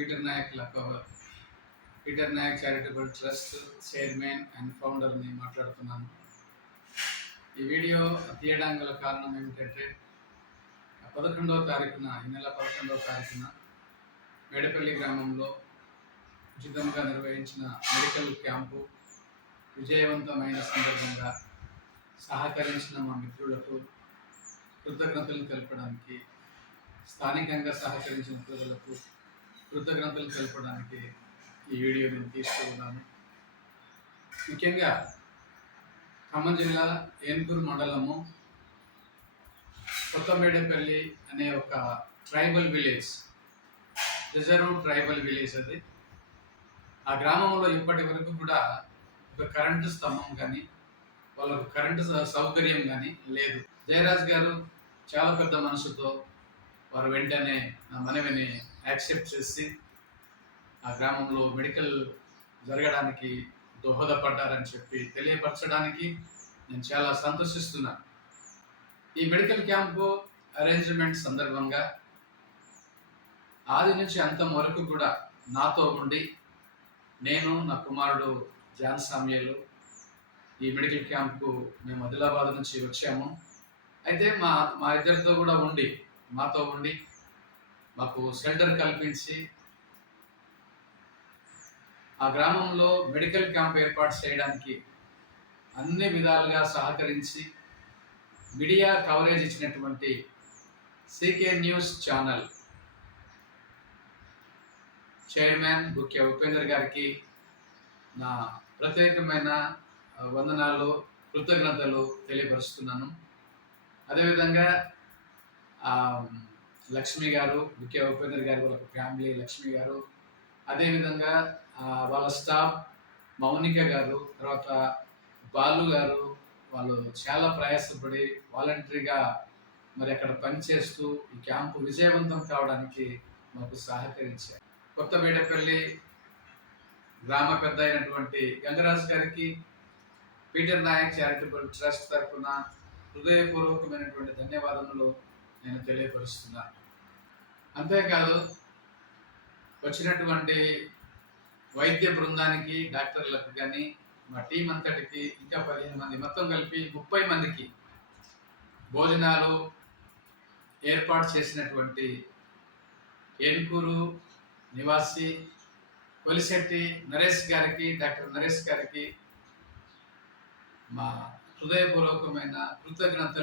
Peter Nayak Lakkavar, Peter Nayak charitable trust chairman and ఫౌండర్ని మాట్లాడుతున్నాను. ఈ వీడియో తీయడానికి గల కారణం ఏమిటంటే 11వ తారీఖున ఈ నెల 11వ తారీఖున మేడపల్లి గ్రామంలో ఉచితంగా నిర్వహించిన మెడికల్ క్యాంపు విజయవంతమైన సందర్భంగా సహకరించిన మా మిత్రులకు కృతజ్ఞతలు తెలపడానికి, స్థానికంగా సహకరించిన ప్రజలకు కృతజ్ఞతలు తెలపడానికి ఈ వీడియో నేను తీసుకున్నాను. ముఖ్యంగా ఖమ్మం జిల్లా ఏన్కూరు మండలము కొత్తమేడపల్లి అనే ఒక tribal village, reserve tribal village అది. ఆ గ్రామంలో ఇప్పటి వరకు కూడా ఒక కరెంటు స్తంభం కానీ వాళ్ళకు కరెంటు సౌకర్యం కానీ లేదు. జయరాజ్ గారు చాలా పెద్ద మనసుతో వారు వెంటనే నా మనవిని యాక్సెప్ట్ చేసి ఆ గ్రామంలో మెడికల్ జరగడానికి దోహదపడ్డారని చెప్పి తెలియపరచడానికి నేను చాలా సంతోషిస్తున్నాను. ఈ మెడికల్ క్యాంపు అరేంజ్మెంట్ సందర్భంగా ఆది నుంచి అంతం వరకు కూడా నాతో ఉండి, నేను నా కుమారుడు జాన్ సామ్యేలు ఈ మెడికల్ క్యాంప్కు మేము ఆదిలాబాద్ నుంచి వచ్చాము. అయితే మా ఇద్దరితో కూడా ఉండి, మాతో ఉండి మాకు షెల్టర్ కల్పించి ఆ గ్రామంలో మెడికల్ క్యాంప్ ఏర్పాటు చేయడానికి అన్ని విధాలుగా సహకరించి మీడియా కవరేజ్ ఇచ్చినటువంటి CK news channel chairman Bukya Upender గారికి నా ప్రత్యేకమైన వందనాలు, కృతజ్ఞతలు తెలియపరుస్తున్నాను. అదేవిధంగా లక్ష్మి గారు, బుక్య ఉపేందర్ గారు వాళ్ళ ఫ్యామిలీ, లక్ష్మి గారు, అదేవిధంగా వాళ్ళ స్టాఫ్ మౌనిక గారు, తర్వాత బాలు గారు, వాళ్ళు చాలా ప్రయాసపడి వాలంటరీగా మరి అక్కడ పనిచేస్తూ ఈ క్యాంపు విజయవంతం కావడానికి మాకు సహకరించారు. కొత్తమేడపల్లి గ్రామ పెద్ద అయినటువంటి గంగరాజు గారికి పీటర్ నాయక్ చారిటబుల్ ట్రస్ట్ తరఫున హృదయపూర్వకమైనటువంటి ధన్యవాదములు నేను తెలియపరుస్తున్నాను. అంతేకాదు వచ్చినటువంటి వైద్య బృందానికి, డాక్టర్లకు కానీ, మా టీం అంతటికి ఇంకా 15 మంది, మొత్తం కలిపి 30 మందికి భోజనాలు ఏర్పాటు చేసినటువంటి ఏన్కూరు నివాసి కొలిశెట్టి నరేష్ గారికి, డాక్టర్ నరేష్ గారికి మా హృదయపూర్వకమైన కృతజ్ఞతలు